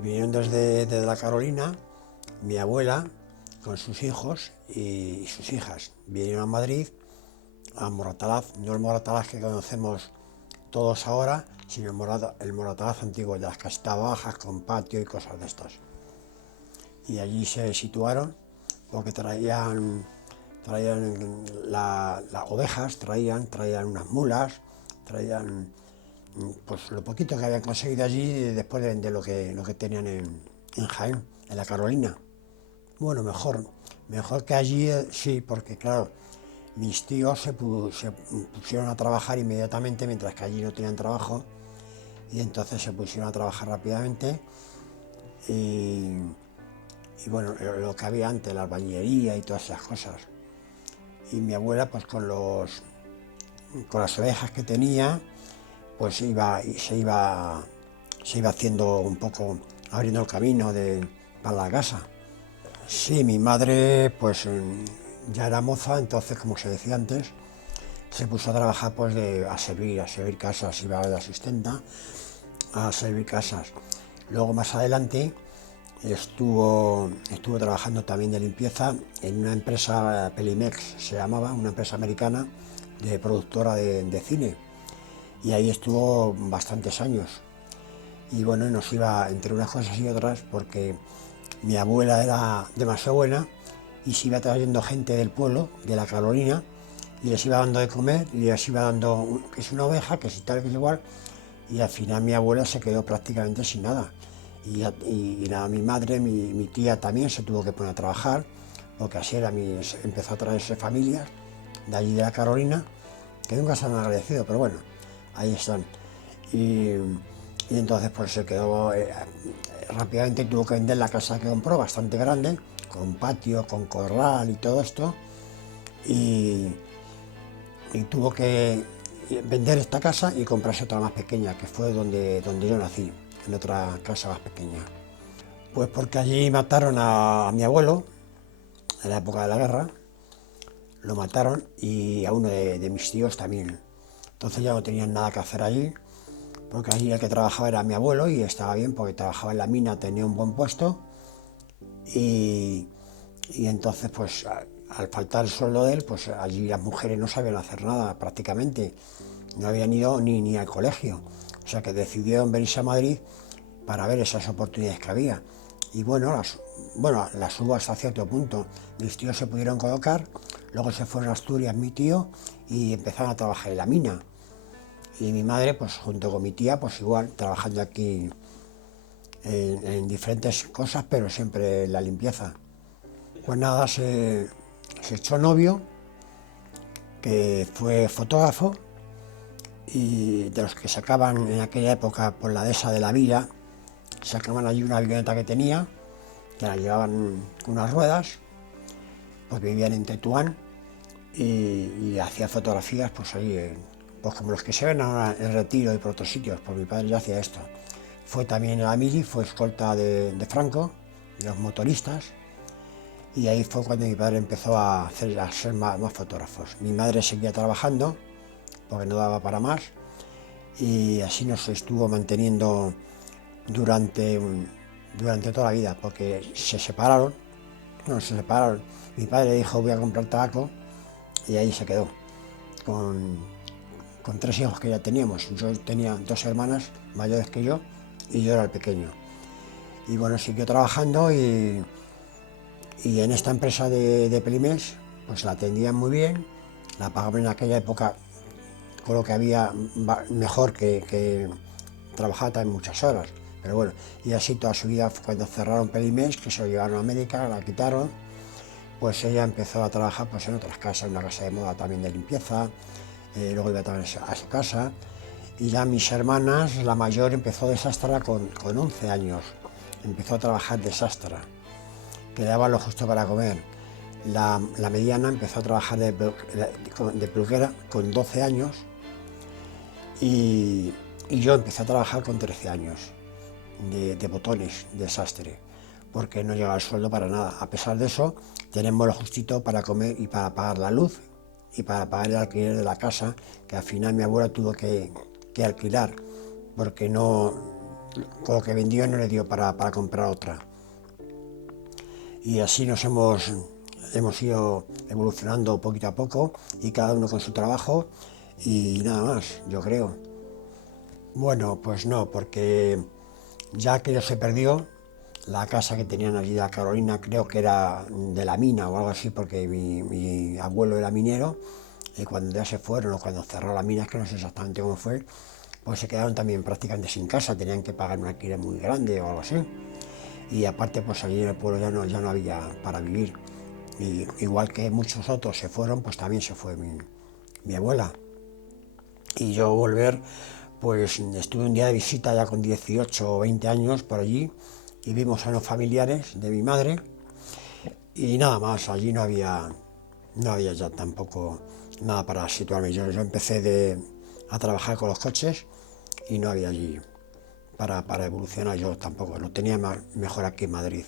Pues vinieron desde la Carolina, mi abuela con sus hijos y sus hijas. Vinieron a Madrid, a Moratalaz, no el Moratalaz que conocemos todos ahora, sino el Moratalaz antiguo, de las casitas bajas, con patio y cosas de estas. Y allí se situaron porque traían las ovejas, traían unas mulas, traían pues lo poquito que habían conseguido allí después de lo que tenían en Jaén, en la Carolina. Bueno, mejor que allí, sí, porque claro, mis tíos se pusieron a trabajar inmediatamente, mientras que allí no tenían trabajo, y entonces se pusieron a trabajar rápidamente. Y bueno, lo que había antes, la albañilería y todas esas cosas. Y mi abuela, pues con las ovejas que tenía, pues se iba haciendo un poco, abriendo el camino para la casa. Sí, mi madre pues ya era moza, entonces, como se decía antes, se puso a trabajar pues a servir casas, iba de asistenta a servir casas. Luego más adelante estuvo trabajando también de limpieza en una empresa, Pelimex se llamaba, una empresa americana de productora de cine, y ahí estuvo bastantes años. Y bueno, nos iba entre unas cosas y otras porque mi abuela era demasiado buena y se iba trayendo gente del pueblo, de la Carolina, y les iba dando de comer y les iba dando que es una oveja, que si tal, que es igual, y al final mi abuela se quedó prácticamente sin nada. Y nada, mi madre, mi tía también se tuvo que poner a trabajar, porque así era, empezó a traerse familias de allí de la Carolina, que nunca se han agradecido, pero bueno, ahí están. Y entonces pues se quedó, rápidamente tuvo que vender la casa que compró, bastante grande, con patio, con corral y todo esto, y tuvo que vender esta casa y comprarse otra más pequeña, que fue donde yo nací, en otra casa más pequeña. Pues porque allí mataron a mi abuelo, en la época de la guerra, lo mataron, y a uno de mis tíos también. Entonces ya no tenían nada que hacer allí, porque allí el que trabajaba era mi abuelo y estaba bien porque trabajaba en la mina, tenía un buen puesto, y entonces pues al faltar el sueldo de él, pues allí las mujeres no sabían hacer nada prácticamente, no habían ido ni al colegio, o sea que decidieron venirse a Madrid para ver esas oportunidades que había. Y bueno, las hubo hasta cierto punto. Mis tíos se pudieron colocar, luego se fueron a Asturias mi tío y empezaron a trabajar en la mina. Y mi madre, pues junto con mi tía, pues igual, trabajando aquí en diferentes cosas, pero siempre en la limpieza. Pues nada, se echó novio, que fue fotógrafo, y de los que sacaban en aquella época por la dehesa de la villa, sacaban allí una avioneta que tenía, que la llevaban con unas ruedas, pues vivían en Tetuán, y hacía fotografías pues allí, pues como los que se ven ahora en Retiro y por otros sitios, pues mi padre ya hacía esto. Fue también en la mili, fue escolta de Franco, de los motoristas, y ahí fue cuando mi padre empezó a ser más fotógrafos. Mi madre seguía trabajando, porque no daba para más, y así nos estuvo manteniendo durante toda la vida, porque se separaron. Mi padre dijo voy a comprar tabaco, y ahí se quedó, con 3 hijos que ya teníamos. Yo tenía 2 hermanas mayores que yo, y yo era el pequeño. Y bueno, siguió trabajando, y en esta empresa de Pelimés, pues la atendían muy bien, la pagaban en aquella época con lo que había mejor, que trabajaba también muchas horas, pero bueno, y así toda su vida. Cuando cerraron Pelimés, que se lo llevaron a América, la quitaron, pues ella empezó a trabajar pues en otras casas, en una casa de moda también de limpieza, luego iba también a su casa, y ya mis hermanas, la mayor empezó de sastra con 11 años, empezó a trabajar de sastra, que daba lo justo para comer. La mediana empezó a trabajar de peluquera con 12 años, y yo empecé a trabajar con 13 años, de botones, de sastre, porque no llegaba el sueldo para nada. A pesar de eso, tenemos lo justito para comer y para pagar la luz y para pagar el alquiler de la casa, que al final mi abuela tuvo que alquilar, porque no con lo que vendió no le dio para comprar otra. Y así nos hemos ido evolucionando poquito a poco y cada uno con su trabajo y nada más, yo creo. Bueno, pues no, porque ya aquello se perdió. La casa que tenían allí de la Carolina creo que era de la mina o algo así, porque mi abuelo era minero y cuando ya se fueron o cuando cerró la mina, es que no sé exactamente cómo fue, pues se quedaron también prácticamente sin casa, tenían que pagar un alquiler muy grande o algo así. Y aparte pues allí en el pueblo ya no había para vivir. Y igual que muchos otros se fueron, pues también se fue mi abuela. Y yo volver, pues estuve un día de visita ya con 18 o 20 años por allí y vimos a unos familiares de mi madre y nada más, allí no había ya tampoco nada para situarme. Yo empecé a trabajar con los coches y no había allí para evolucionar, yo tampoco, lo tenía mejor aquí en Madrid.